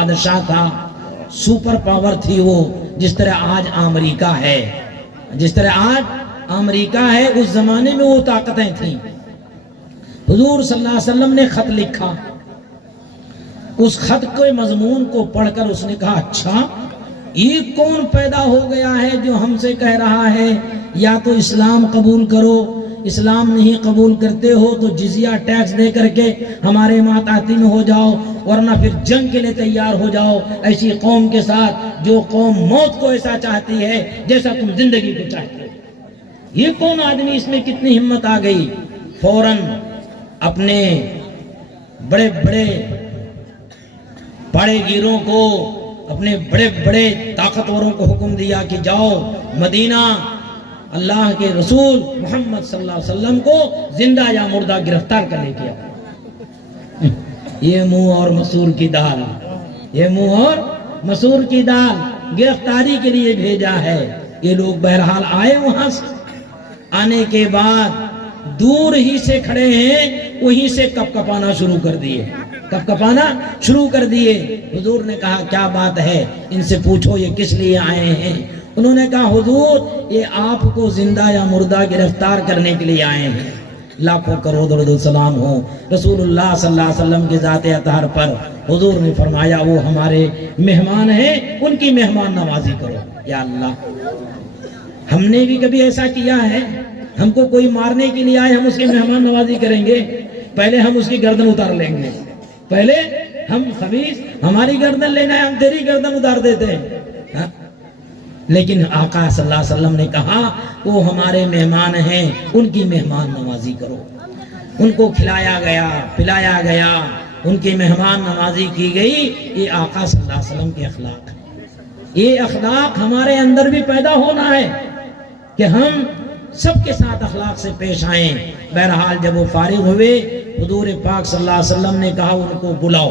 بادشاہ تھا، super power تھی وہ، جس طرح آج امریکہ ہے، جس طرح آج امریکہ ہے، اس زمانے میں وہ طاقتیں تھیں۔ حضور صلی اللہ علیہ وسلم نے خط لکھا، اس خط کے مضمون کو پڑھ کر اس نے کہا اچھا یہ کون پیدا ہو گیا ہے جو ہم سے کہہ رہا ہے یا تو اسلام قبول کرو، اسلام نہیں قبول کرتے ہو تو جزیہ ٹیکس دے کر کے ہمارے ماتحتی میں ہو جاؤ، ورنہ پھر جنگ کے لیے تیار ہو جاؤ ایسی قوم کے ساتھ جو قوم موت کو ایسا چاہتی ہے جیسا تم زندگی کو چاہتے ہو۔ یہ کون آدمی، اس میں کتنی ہمت آ گئی؟ فوراً اپنے بڑے بڑے بڑے گیروں کو، اپنے بڑے بڑے طاقتوروں کو حکم دیا کہ جاؤ مدینہ اللہ کے رسول محمد صلی اللہ علیہ وسلم کو زندہ یا مردہ گرفتار کر لے کے آؤ۔ یہ منہ اور مسور کی دال، یہ منہ اور مسور کی دال گرفتاری کے لیے بھیجا ہے۔ یہ لوگ بہرحال آئے، وہاں سے آنے کے بعد دور ہی سے کھڑے ہیں، وہیں سے کپ کپانا شروع کر دیے، کپ کپانا شروع کر دیے۔ حضور نے کہا کیا بات ہے، ان سے پوچھو یہ کس لیے آئے ہیں۔ انہوں نے کہا حضور یہ آپ کو زندہ یا مردہ گرفتار کرنے کے لیے آئے ہیں۔ لاکھوں کروڑ درود و سلام ہو رسول اللہ صلی اللہ علیہ وسلم کے ذات اطہر پر۔ حضور نے فرمایا وہ ہمارے مہمان ہیں، ان کی مہمان نوازی کرو۔ یا اللہ، ہم نے بھی کبھی ایسا کیا ہے؟ ہم کو کوئی مارنے کے لیے آئے، ہم اس کی مہمان نوازی کریں گے؟ پہلے ہم اس کی گردن اتار لیں گے، پہلے ہم خبیث ہماری گردن لینا ہے، ہم تیری گردن اتار دیتے ہیں۔ لیکن آقا صلی اللہ علیہ وسلم نے کہا وہ ہمارے مہمان ہیں، ان کی مہمان نوازی کرو۔ ان کو کھلایا گیا، پلایا گیا، ان کی مہمان نوازی کی گئی۔ یہ آقا صلی اللہ علیہ وسلم کے اخلاق ہیں۔ یہ اخلاق ہمارے اندر بھی پیدا ہونا ہے کہ ہم سب کے ساتھ اخلاق سے پیش آئیں۔ بہرحال جب وہ فارغ ہوئے، حضور پاک صلی اللہ علیہ وسلم نے کہا ان کو بلاؤ۔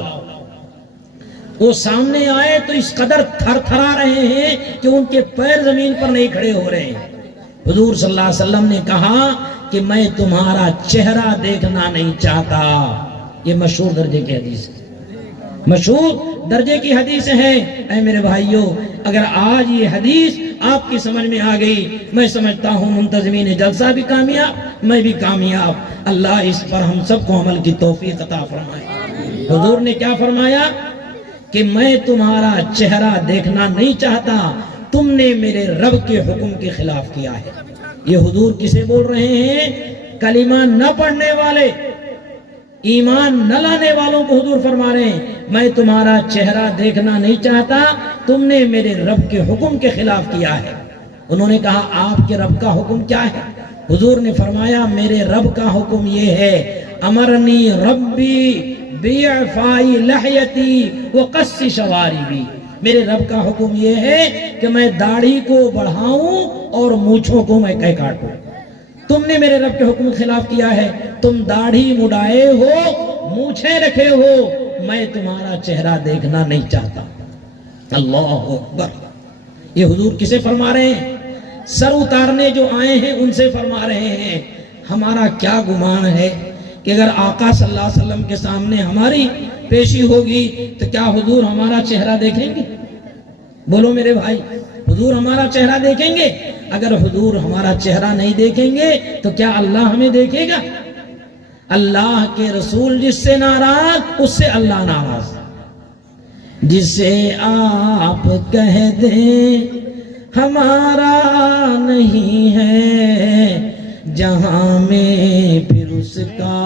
وہ سامنے آئے تو اس قدر تھر تھرا رہے ہیں کہ ان کے پیر زمین پر نہیں کھڑے ہو رہے ہیں۔ حضور صلی اللہ علیہ وسلم نے کہا کہ میں تمہارا چہرہ دیکھنا نہیں چاہتا۔ یہ مشہور درجے کی حدیث ہے، مشہور درجے کی حدیث ہے۔ اے میرے بھائیوں، اگر آج یہ حدیث آپ کی سمجھ میں آ گئی، میں سمجھتا ہوں منتظمین جلسہ بھی کامیاب، میں بھی کامیاب۔ اللہ اس پر ہم سب کو عمل کی توفیق عطا فرمائے۔ حضور نے کیا فرمایا کہ میں تمہارا چہرہ دیکھنا نہیں چاہتا، تم نے میرے رب کے حکم کے خلاف کیا ہے۔ یہ حضور کسے بول رہے ہیں؟ کلمہ نہ پڑھنے والے، ایمان نہ لانے والوں کو حضور فرما رہے ہیں میں تمہارا چہرہ دیکھنا نہیں چاہتا، تم نے میرے رب کے حکم کے خلاف کیا ہے۔ انہوں نے کہا آپ کے رب کا حکم کیا ہے؟ حضور نے فرمایا میرے رب کا حکم یہ ہے، امرنی ربی بیعفائی لحیتی وقص شواربی۔ میرے رب کا حکم یہ ہے کہ میں داڑھی کو بڑھاؤں اور مونچھوں کو میں کاٹوں۔ تم نے میرے رب کے حکم کے خلاف کیا ہے، تم داڑھی مڈائے ہو، مونچھیں رکھے ہو، میں تمہارا چہرہ دیکھنا نہیں چاہتا۔ اللہ اکبر۔ یہ حضور کسے فرما رہے ہیں؟ سر اتارنے جو آئے ہیں ان سے فرما رہے ہیں۔ ہمارا کیا گمان ہے کہ اگر آقا صلی اللہ علیہ وسلم کے سامنے ہماری پیشی ہوگی تو کیا حضور ہمارا چہرہ دیکھیں گے؟ بولو میرے بھائی، حضور ہمارا چہرہ دیکھیں گے؟ اگر حضور ہمارا چہرہ نہیں دیکھیں گے تو کیا اللہ ہمیں دیکھے گا؟ اللہ کے رسول جس سے ناراض، اس سے اللہ ناراض۔ جسے آپ کہہ دیں ہمارا نہیں ہے، جہاں میں پھر اس کا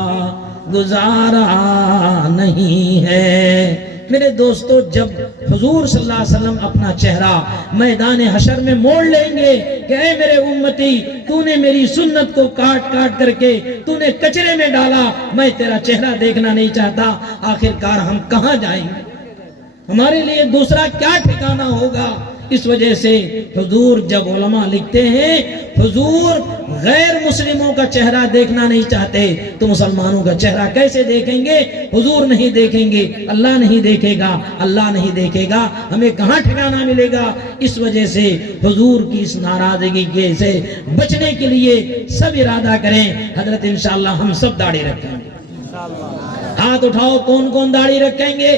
گزارا نہیں ہے۔ میرے دوستو، جب حضور صلی اللہ علیہ وسلم اپنا چہرہ میدان حشر میں موڑ لیں گے کہ اے میرے امتی، تو نے میری سنت کو کاٹ کاٹ کر کے تو نے کچرے میں ڈالا، میں تیرا چہرہ دیکھنا نہیں چاہتا، آخرکار ہم کہاں جائیں گے؟ ہمارے لیے دوسرا کیا ٹھکانہ ہوگا؟ اس وجہ سے حضور جب علماء لکھتے ہیں حضور غیر مسلموں کا چہرہ دیکھنا نہیں چاہتے تو مسلمانوں کا چہرہ کیسے دیکھیں گے؟ حضور نہیں دیکھیں گے، اللہ نہیں دیکھے گا، اللہ نہیں دیکھے گا، ہمیں کہاں ٹھکانہ ملے گا؟ اس وجہ سے حضور کی اس ناراضگی کے سے بچنے کے لیے سب ارادہ کریں۔ حضرت انشاءاللہ ہم سب داڑھی رکھیں گے۔ ہاتھ اٹھاؤ، کون کون داڑھی رکھیں گے؟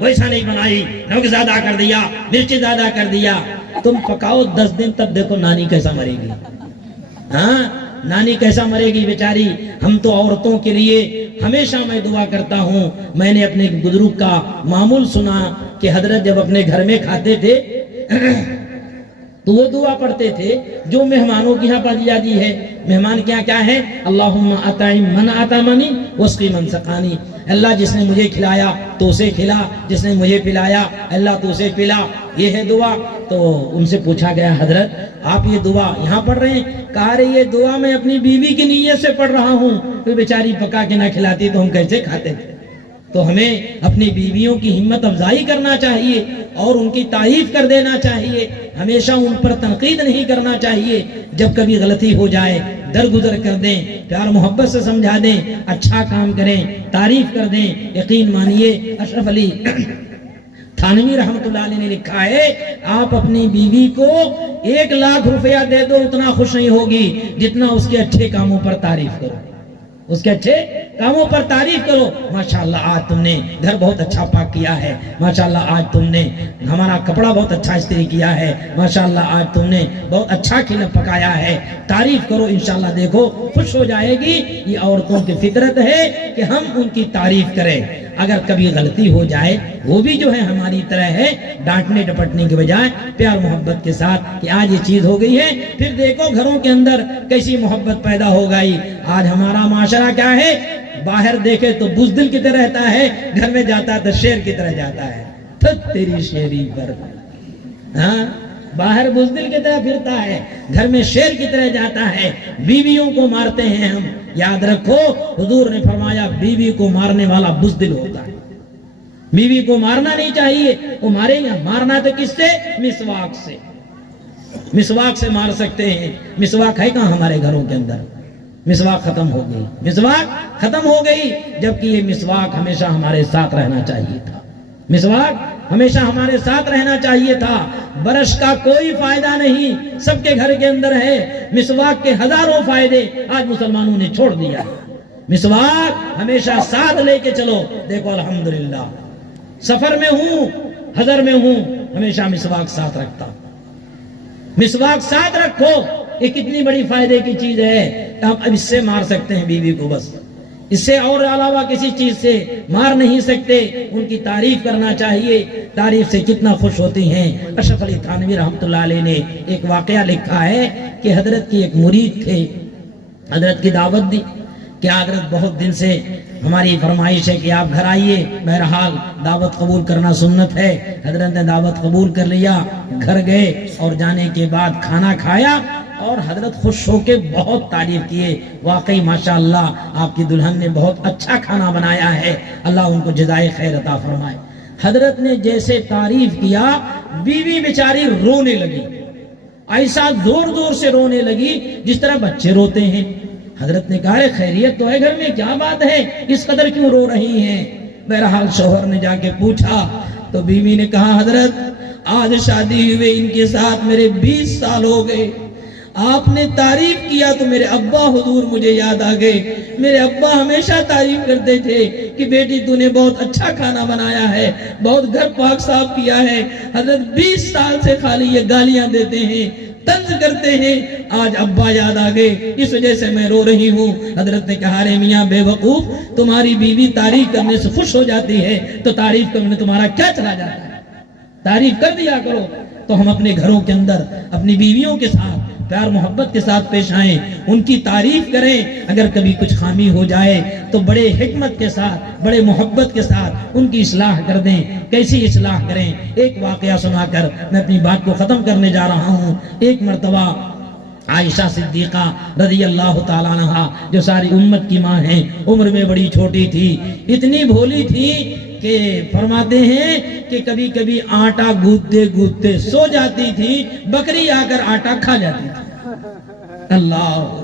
ویسا نہیں بنائی، نمک زیادہ کر دیا، مرچ زیادہ کر دیا۔ تم پکاؤ 10 دن، تب دیکھو نانی کیسا مرے گی۔ ہاں نانی کیسا مرے گی بیچاری۔ ہم تو عورتوں کے لیے ہمیشہ میں دعا کرتا ہوں۔ میں نے اپنے بزرگ کا معمول سنا کہ حضرت جب اپنے گھر میں کھاتے تھے تو وہ دعا پڑھتے تھے جو مہمانوں کی یہاں پڑھی جاتی ہے۔ مہمان کیا کیا ہے؟ اللہم اطعم من اطعمنی واسقی من سقانی۔ اللہ جس نے مجھے کھلایا تو اسے کھلا، جس نے مجھے پلایا اللہ تو اسے پلا، یہ ہے دعا۔ تو ان سے پوچھا گیا حضرت آپ یہ دعا یہاں پڑھ رہے ہیں؟ کہا رہے یہ دعا میں اپنی بیوی کی نیت سے پڑھ رہا ہوں، تو بیچاری پکا کے نہ کھلاتی تو ہم کیسے کھاتے تھے؟ تو ہمیں اپنی بیویوں کی ہمت افزائی کرنا چاہیے اور ان کی تعریف کر دینا چاہیے، ہمیشہ ان پر تنقید نہیں کرنا چاہیے۔ جب کبھی غلطی ہو جائے درگزر کر دیں، پیار محبت سے سمجھا دیں، اچھا کام کریں، تعریف کر دیں۔ یقین مانیے اشرف علی تھانوی رحمت اللہ علیہ نے لکھا ہے آپ اپنی بیوی کو 1 لاکھ روپیہ دے دو اتنا خوش نہیں ہوگی جتنا اس کے اچھے کاموں پر تعریف کرو، اس کے اچھے کاموں پر تعریف کرو۔ ماشاءاللہ آج تم نے گھر بہت اچھا پاک کیا ہے، ماشاءاللہ آج تم نے ہمارا کپڑا بہت اچھا استری کیا ہے، ماشاءاللہ آج تم نے بہت اچھا کھانا پکایا ہے، تعریف کرو، انشاءاللہ دیکھو خوش ہو جائے گی۔ یہ عورتوں کی فطرت ہے کہ ہم ان کی تعریف کریں۔ اگر کبھی غلطی ہو جائے وہ بھی جو ہے ہماری طرح ہے، ڈانٹنے ڈپٹنے کے بجائے پیار محبت کے ساتھ کہ آج یہ چیز ہو گئی ہے، پھر دیکھو گھروں کے اندر کیسی محبت پیدا ہو گئی۔ آج ہمارا معاشرہ کیا ہے؟ باہر دیکھے تو بزدل کی طرح رہتا ہے، گھر میں جاتا ہے تو شیر کی طرح جاتا ہے۔ تیری شیری پر ہاں باہر بزدل کی طرح پھرتا ہے، گھر میں شیر کی طرح جاتا ہے۔ بیویوں کو مارتے ہیں ہم، یاد رکھو حضور نے فرمایا بیوی کو مارنے والا بزدل ہوتا ہے۔ بیوی کو مارنا نہیں چاہیے، وہ مارے گا، مارنا تو کس سے؟ مسواک سے، مسواک سے مار سکتے ہیں۔ مسواک ہے کہاں ہمارے گھروں کے اندر؟ مسواک ختم ہو گئی، مسواک ختم ہو گئی، جبکہ یہ مسواک ہمیشہ ہمارے ساتھ رہنا چاہیے تھا۔ مسواک ہمیشہ ہمارے ساتھ رہنا چاہیے تھا۔ برش کا کوئی فائدہ نہیں، سب کے گھر کے اندر ہے۔ مسواک کے ہزاروں فائدے آج مسلمانوں نے چھوڑ دیا۔ مسواک ہمیشہ ساتھ لے کے چلو۔ دیکھو الحمدللہ سفر میں ہوں، حضر میں ہوں، ہمیشہ مسواک ساتھ رکھتا ہوں۔ مسواک ساتھ رکھو، یہ کتنی بڑی فائدے کی چیز ہے۔ ہم اب اس سے مار سکتے ہیں بیوی کو، بس اس سے اور علاوہ کسی چیز سے مار نہیں سکتے۔ ان کی تعریف کرنا چاہیے، تعریف سے کتنا خوش ہوتی ہیں۔ اشرف علی تھانوی رحمت اللہ علیہ نے ایک واقعہ لکھا ہے کہ حضرت کی ایک مرید تھے، حضرت کی دعوت دی کہ حضرت بہت دن سے ہماری فرمائش ہے کہ آپ گھر آئیے، بہرحال دعوت قبول کرنا سنت ہے۔ حضرت نے دعوت قبول کر لیا، گھر گئے اور جانے کے بعد کھانا کھایا اور حضرت خوش ہو کے بہت تعریف کیے، واقعی ماشاءاللہ آپ کی دلہن نے بہت اچھا کھانا بنایا ہے، اللہ ان کو جزائے خیر عطا فرمائے۔ حضرت نے جیسے تعریف کیا بیوی بیچاری رونے لگی، ایسا زور زور سے رونے لگی جس طرح بچے روتے ہیں۔ حضرت نے کہا خیریت تو ہے گھر میں، کیا بات ہے اس قدر کیوں رو رہی ہیں؟ بہرحال شوہر نے جا کے پوچھا تو بیوی نے کہا حضرت آج شادی ہوئے ان کے ساتھ میرے 20 سال ہو گئے، آپ نے تعریف کیا تو میرے ابا حضور مجھے یاد آ گئے۔ میرے ابا ہمیشہ تعریف کرتے تھے کہ بیٹی تو نے بہت اچھا کھانا بنایا ہے، بہت گھر پاک صاف کیا ہے۔ حضرت 20 سال سے خالی یہ گالیاں دیتے ہیں، طنز کرتے ہیں، آج ابا یاد آ گئے، اس وجہ سے میں رو رہی ہوں۔ حضرت نے کہا رے میاں بے وقوف، تمہاری بیوی تعریف کرنے سے خوش ہو جاتی ہے تو تعریف کرنے تمہارا کیا چلا جاتا ہے؟ تعریف کر دیا کرو۔ تو ہم اپنے گھروں کے اندر اپنی بیویوں کے ساتھ پیار محبت کے ساتھ پیش آئیں، ان کی تعریف کریں۔ اگر کبھی کچھ خامی ہو جائے تو بڑے حکمت کے ساتھ، بڑے محبت کے ساتھ ان کی اصلاح کر دیں۔ کیسی اصلاح کریں؟ ایک واقعہ سنا کر میں اپنی بات کو ختم کرنے جا رہا ہوں۔ ایک مرتبہ عائشہ صدیقہ رضی اللہ تعالیٰ عنہا جو ساری امت کی ماں ہیں، عمر میں بڑی چھوٹی تھی، اتنی بھولی تھی کہ فرماتے ہیں کہ کبھی کبھی آٹا گوندتے گوندتے سو جاتی تھی، بکری آ کر آٹا کھا جاتی تھی۔ اللہ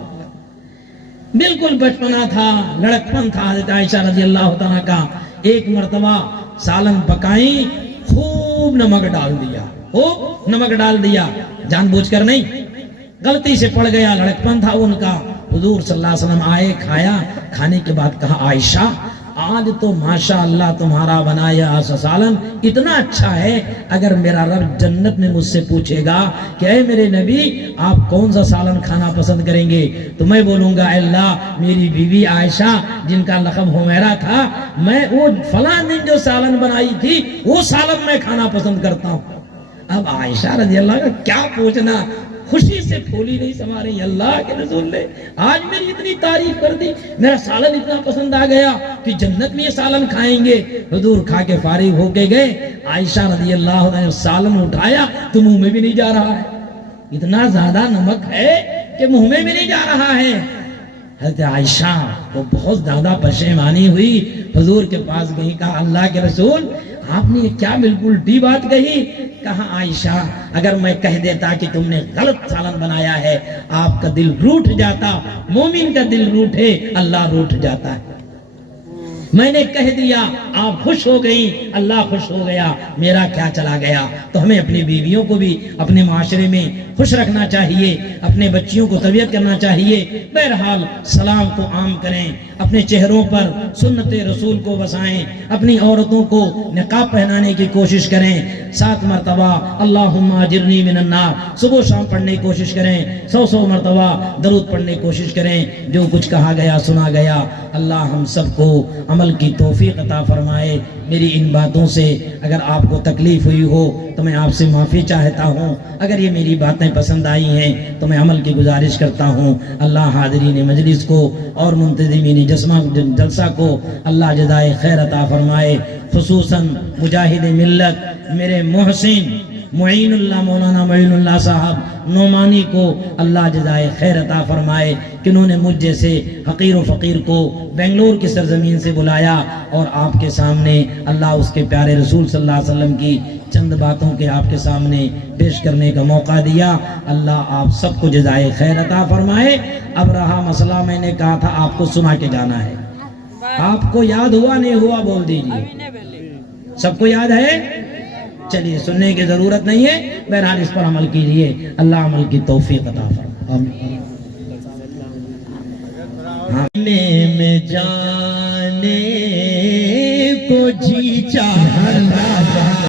بالکل بچپنا تھا، لڑکپن تھا حضرت عائشہ رضی اللہ تعالیٰ کا۔ ایک مرتبہ سالن پکائیں، خوب نمک ڈال دیا، خوب نمک ڈال دیا، جان بوجھ کر نہیں، غلطی سے پڑ گیا، لڑکپن تھا ان کا۔ حضور صلی اللہ علیہ وسلم آئے، کھایا، کھانے کے بعد کہا عائشہ آج تو ماشاء اللہ تمہارا بنایا ایسا سالن اتنا اچھا ہے، اگر میرا رب جنت میں مجھ سے پوچھے گا کہ اے میرے نبی آپ کون سا سالن کھانا پسند کریں گے، تو میں بولوں گا اے اللہ میری بیوی عائشہ جن کا لقب حمیرہ تھا، میں وہ فلاں دن جو سالن بنائی تھی وہ سالن میں کھانا پسند کرتا ہوں۔ اب عائشہ رضی اللہ کا کیا پوچھنا، خوشی سے پھولی نہیں سما رہی، اللہ کے رسول نے آج میری اتنی تعریف کر دی، میرا سالن اتنا پسند آ گیا کہ جنت میں یہ سالن کھائیں گے۔ حضور کھا کے فارغ ہو کے گئے، عائشہ رضی اللہ عنہ نے سالن اٹھایا تو منہ میں بھی نہیں جا رہا ہے، اتنا زیادہ نمک ہے کہ منہ میں بھی نہیں جا رہا ہے۔ حضرت عائشہ وہ بہت زیادہ پشیمانی ہوئی، حضور کے پاس گئی، کہا اللہ کے رسول آپ نے یہ کیا بالکل الٹی بات کہی؟ کہا عائشہ اگر میں کہہ دیتا کہ تم نے غلط سالن بنایا ہے آپ کا دل روٹھ جاتا، مومن کا دل روٹھے اللہ روٹھ جاتا ہے، میں نے کہہ دیا آپ خوش ہو گئی اللہ خوش ہو گیا، میرا کیا چلا گیا۔ تو ہمیں اپنی بیویوں کو بھی اپنے معاشرے میں خوش رکھنا چاہیے، اپنے بچیوں کو تربیت کرنا چاہیے، بہرحال سلام کو عام کریں، اپنے چہروں پر سنت رسول کو بسائیں، اپنی عورتوں کو نقاب پہنانے کی کوشش کریں، 7 مرتبہ اللہم اجرنی من النار صبح شام پڑھنے کی کوشش کریں، 100 مرتبہ درود پڑھنے کی کوشش کریں۔ جو کچھ کہا گیا سنا گیا اللہ ہم سب کو عمل کی توفیق عطا فرمائے۔ میری ان باتوں سے اگر آپ کو تکلیف ہوئی ہو تو میں آپ سے معافی چاہتا ہوں، اگر یہ میری باتیں پسند آئی ہیں تو میں عمل کی گزارش کرتا ہوں۔ اللہ حاضرین مجلس کو اور منتظمین جلسہ کو اللہ جزائے خیر عطا فرمائے، خصوصاً مجاہد ملت میرے محسن معین اللہ مولانا معین اللہ صاحب نعمانی کو اللہ جزائے خیر عطا فرمائے کہ انہوں نے مجھ جیسے حقیر و فقیر کو بنگلور کی سرزمین سے بلایا اور آپ کے سامنے اللہ اس کے پیارے رسول صلی اللہ علیہ وسلم کی چند باتوں کے آپ کے سامنے پیش کرنے کا موقع دیا۔ اللہ آپ سب کو جزائے خیر عطا فرمائے۔ اب رہا مسئلہ، میں نے کہا تھا آپ کو سنا کے جانا ہے، آپ کو یاد ہوا نہیں ہوا بول دیجئے، سب کو یاد ہے؟ چلیے سننے کی ضرورت نہیں ہے، بہرحال اس پر عمل کیجئے، اللہ عمل کی توفیق عطا فرمائے۔